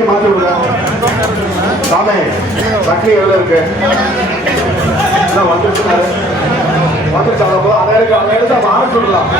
சட்டையை மாற்றி விடுங்க. சாமி சட்னி எவ்வளோ இருக்கு? என்ன வந்துருச்சுனாரு? வந்துருச்சு அவ்வளோ அதை எடுக்க அதை எடுத்து நம்ம ஆரம்பிச்சுடலாம்